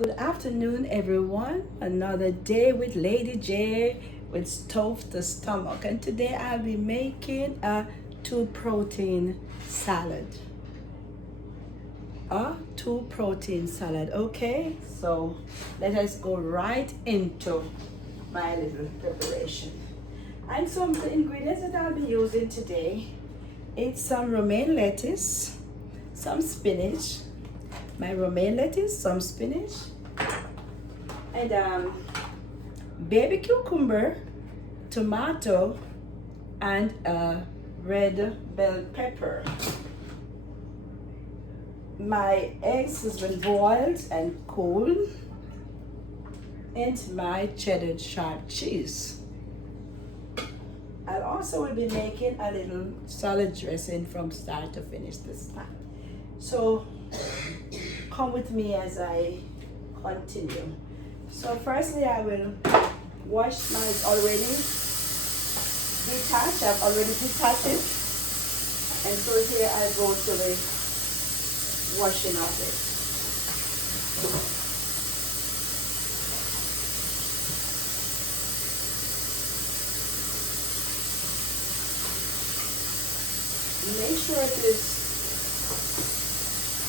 Good afternoon, everyone. Another day with Lady J with Stove to Stomach. And today I'll be making a 2-protein salad. A 2-protein salad. Okay, so let us go right into my little preparation. And some of the ingredients that I'll be using today, it's some romaine lettuce, some spinach, my romaine lettuce, some spinach, and baby cucumber, tomato, and red bell pepper. My eggs has been boiled and cooled, and my cheddar sharp cheese. I also will be making a little salad dressing from start to finish this time. So come with me as I continue. So firstly, I will wash my already detached. I've already detached it, and so here I go to the washing of it. Make sure it is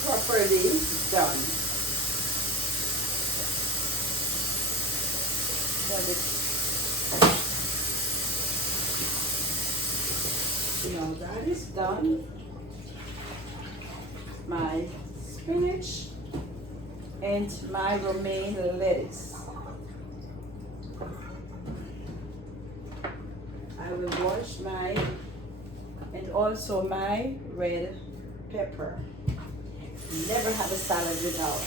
properly done. Now that is done. My spinach and my romaine lettuce. I will wash my, and also my red pepper. Never have a salad without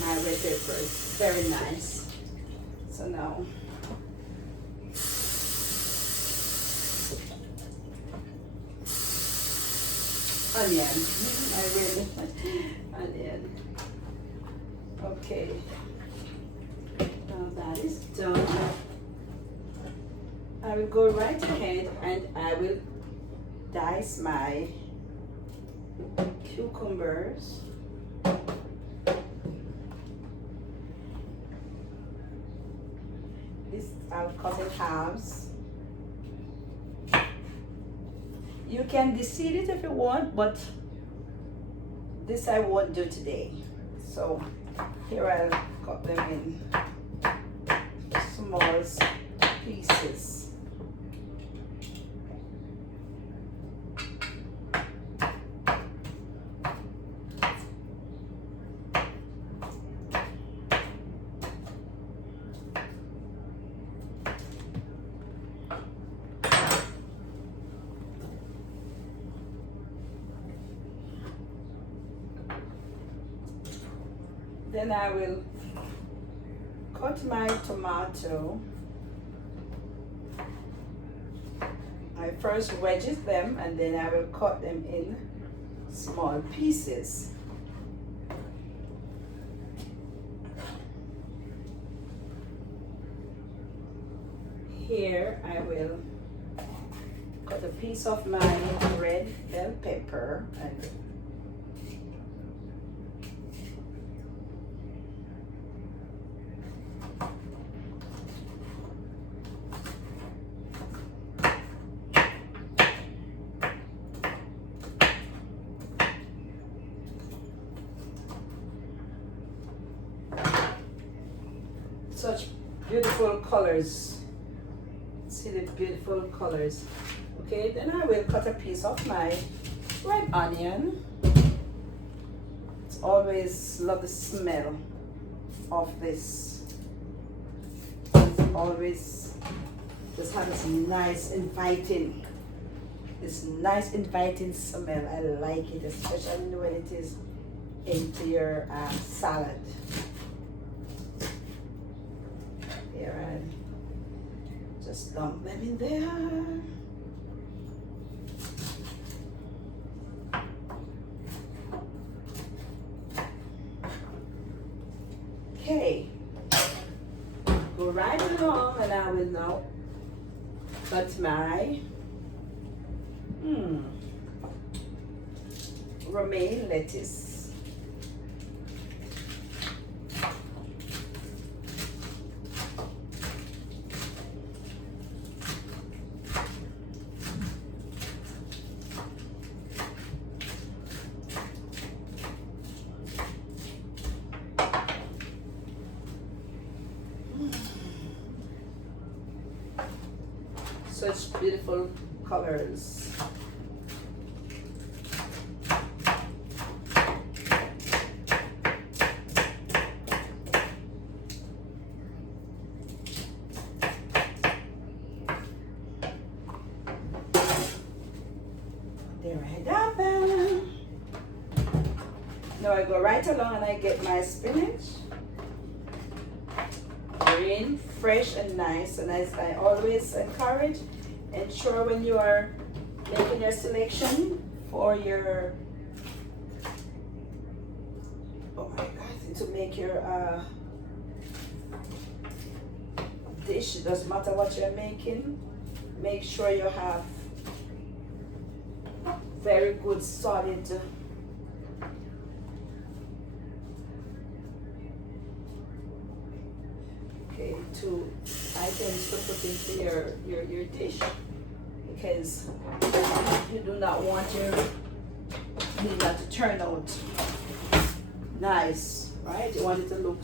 my red pepper. It's very nice. So now, onion, my red onion. Okay, now that is done. I will go right ahead and I will dice my cucumbers. This I'll cut in halves. You can deseed it if you want, but this I won't do today. So here I'll cut them in small pieces. Then I will cut my tomato. I first wedge them and then I will cut them in small pieces. Here I will cut a piece of my red bell pepper and such beautiful colors. See the beautiful colors. Okay, then I will cut a piece of my red onion. It's always love the smell of this. It's always just have this nice inviting smell. I like it, especially when it is into your salad. Here I just dump them in there. Okay, go right along, and I will now cut my romaine lettuce. beautiful colors. There I have it. Now I go right along and I get my spinach. Green, fresh and nice. And as I always encourage, ensure when you are making your selection for your, oh my God, to make your dish, it doesn't matter what you're making, make sure you have very good solid two items to put into your dish, because you do not want your meat to turn out nice, right? You want it to look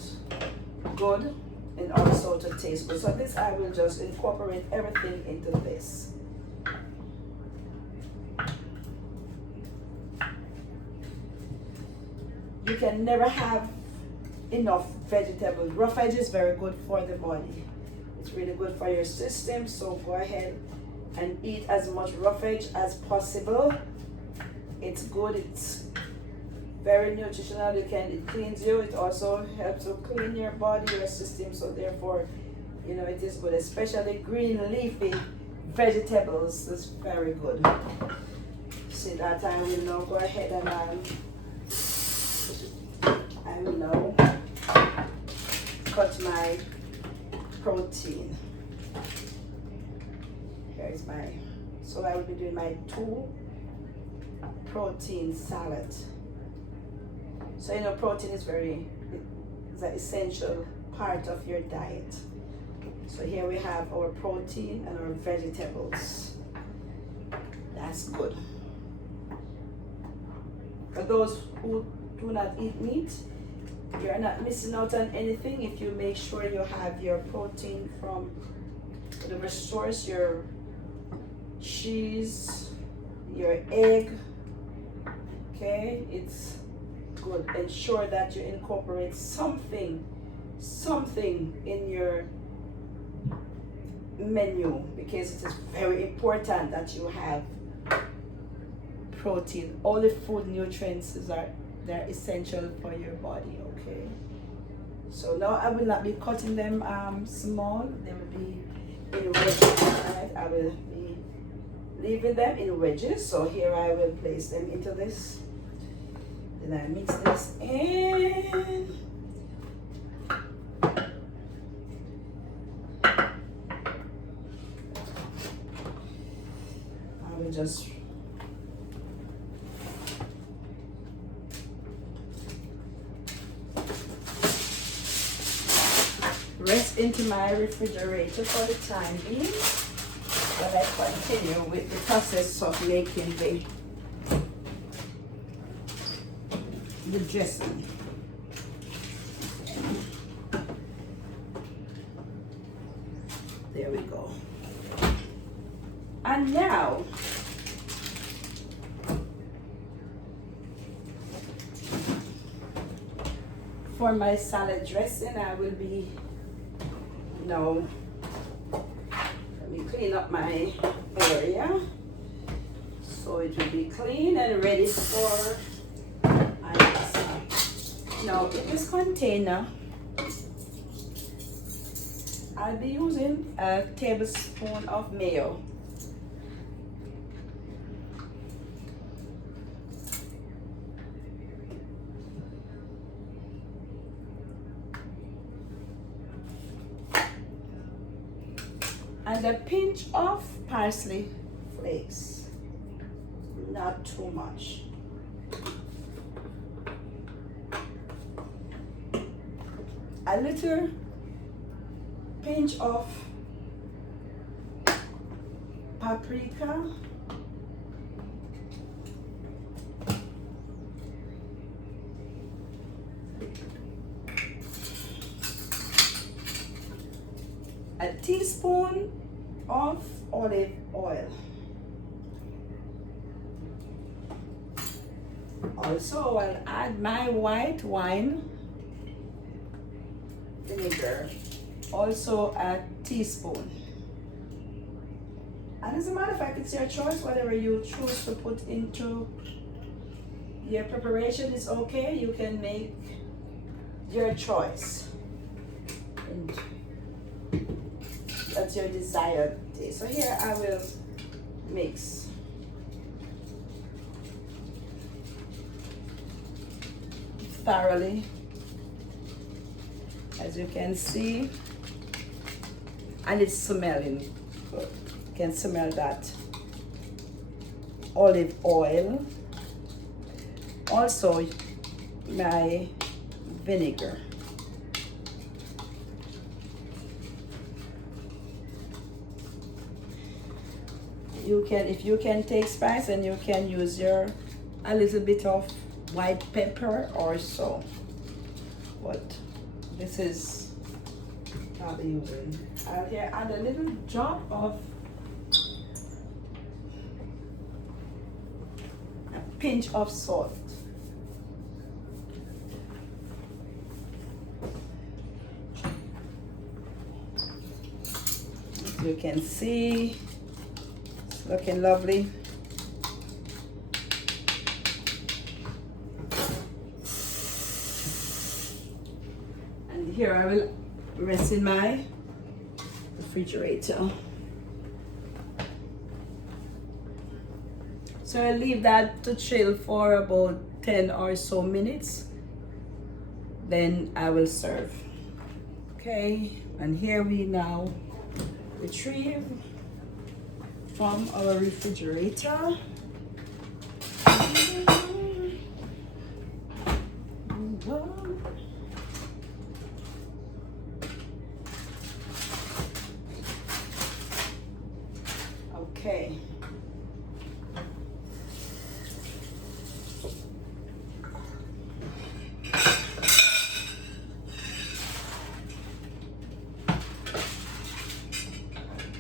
good and also to taste good. So this, I will just incorporate everything into this. You can never have enough vegetables. Raw veg is very good for the body. It's really good for your system, so go ahead and eat as much raw veg as possible. It's good, it's very nutritional. It cleans you, it also helps to clean your body, your system, so therefore, you know, it is good, especially green leafy vegetables. It's very good. See that I will now go ahead and I will now cut my protein. Here is my, so I will be doing my 2 protein salad. So you know, protein is an essential part of your diet. So here we have our protein and our vegetables. That's good. For those who do not eat meat, you're not missing out on anything if you make sure you have your protein from whatever source, your cheese, your egg. Okay, it's good. Ensure that you incorporate something in your menu, because it is very important that you have protein. All the food nutrients they're essential for your body. Okay, so now I will not be cutting them small. They will be in wedges. Right? I will be leaving them in wedges. So here I will place them into this. Then I mix this in. I will just rest into my refrigerator for the time being while I continue with the process of making the dressing. There we go. And now for my salad dressing, I will be let me clean up my area so it will be clean and ready for my dressing. Now in this container, I'll be using a tablespoon of mayo. And a pinch of parsley flakes, not too much. A little pinch of paprika, a teaspoon of olive oil. Also, I'll add my white wine vinegar, also a teaspoon. And as a matter of fact, it's your choice, whatever you choose to put into your preparation is okay. You can make your choice. And that's your desired taste. So here I will mix. Thoroughly. As you can see, and it's smelling good. You can smell that olive oil. Also my vinegar. You can, if you can take spice, and you can use a little bit of white pepper or so. But this is I'll be using. I'll here add a little drop of a pinch of salt. As you can see, it's looking lovely. And here I will rest in my refrigerator. So I leave that to chill for about 10 or so minutes. Then I will serve. Okay, and here we now retrieve from our refrigerator. Okay.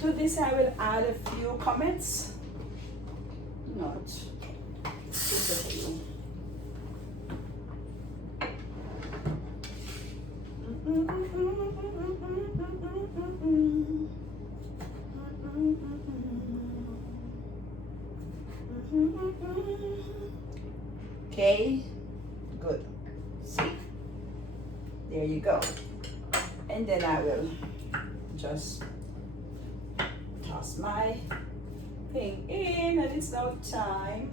To this I will add a few comments. Not just a few. Okay, good. See, there you go. And then I will just toss my thing in, and it's now time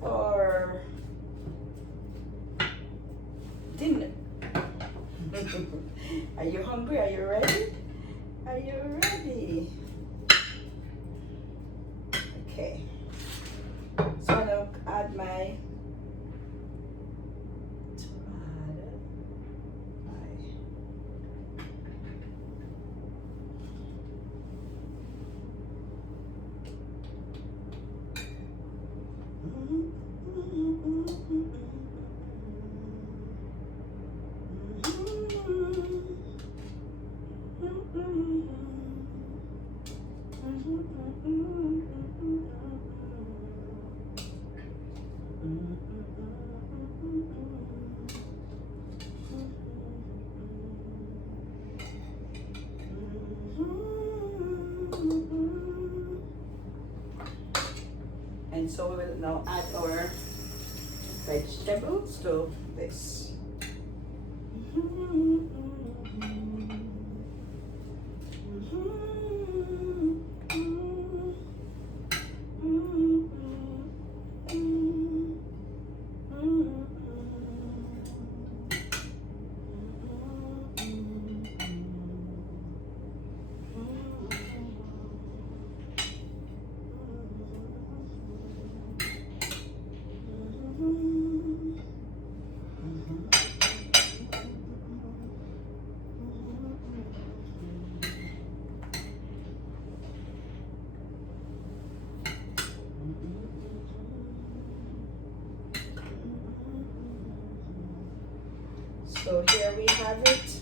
for dinner. Are you hungry? Are you ready? Are you ready? Okay. So I'm gonna add my tomato. And so we will now add our vegetables to this. So here we have it.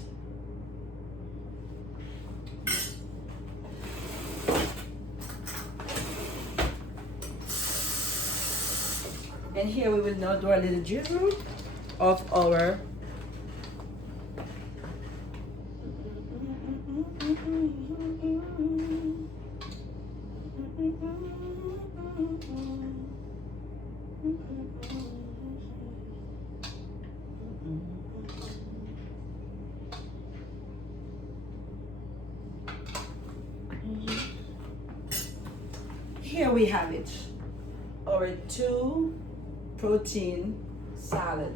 And here we will now do a little drizzle of our here we have it, our 2 protein salad.